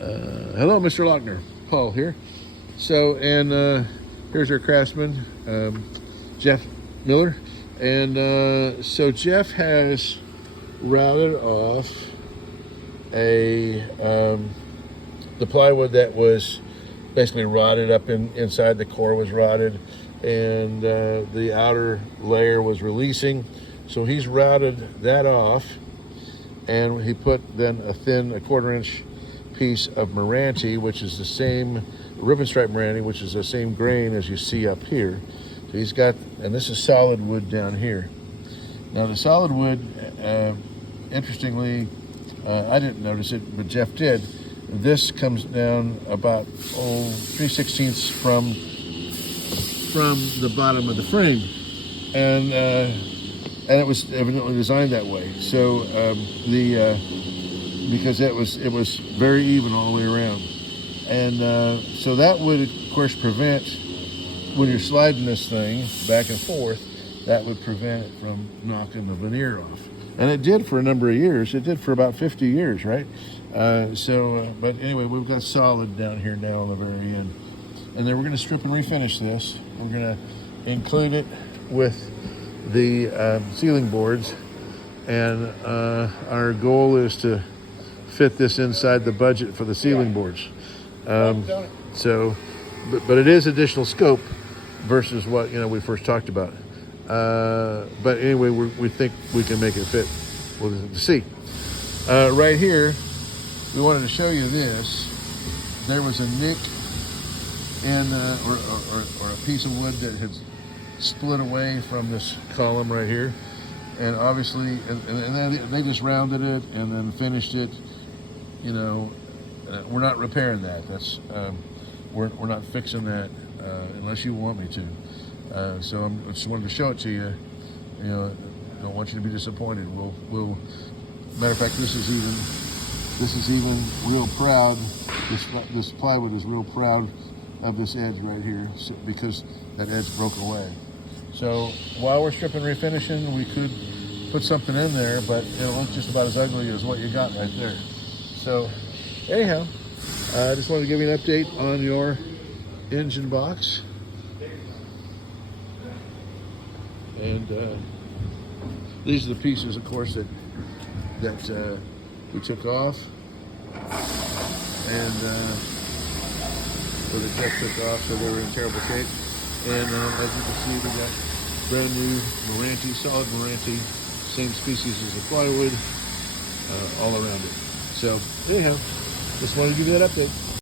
Hello, Mr. Lochner. Paul here. So, and here's our craftsman, Jeff Miller. And so Jeff has routed off the plywood that was basically rotted up inside. The core was rotted, and the outer layer was releasing. So he's routed that off, and he put then a 1/4" piece of Meranti, which is the same ribbon stripe Meranti, which is the same grain as you see up here. So he's got, and this is solid wood down here. Now the solid wood, interestingly, I didn't notice it, but Jeff did. This comes down about 3/16 from the bottom of the frame, and it was evidently designed that way. So because it was very even all the way around, and so that would of course prevent, when you're sliding this thing back and forth, that would prevent it from knocking the veneer off. And it did for a number of years. It did for about 50 years, right? But anyway, we've got solid down here now on the very end. And then we're going to strip and refinish this. We're going to include it with the ceiling boards. And our goal is to fit this inside the budget for the ceiling boards. So, but it is additional scope versus what we first talked about. But anyway, we think we can make it fit. We'll see. Right here, we wanted to show you this. There was a nick in, or a piece of wood that had split away from this column right here, and obviously, and then they just rounded it and then finished it. We're not repairing that. That's we're not fixing that unless you want me to. So I just wanted to show it to you. Don't want you to be disappointed. We'll. Matter of fact, this is even real proud. This plywood is real proud of this edge right here, because that edge broke away. So while we're stripping and refinishing, we could put something in there, but it looks just about as ugly as what you got right there. So anyhow, I just wanted to give you an update on your engine box. And these are the pieces, of course, that we took off, and or the Jeff took off, so they were in terrible shape. And as you can see, we got brand new Meranti, solid Meranti, same species as the plywood, all around it. So anyhow, just wanted to give you that update.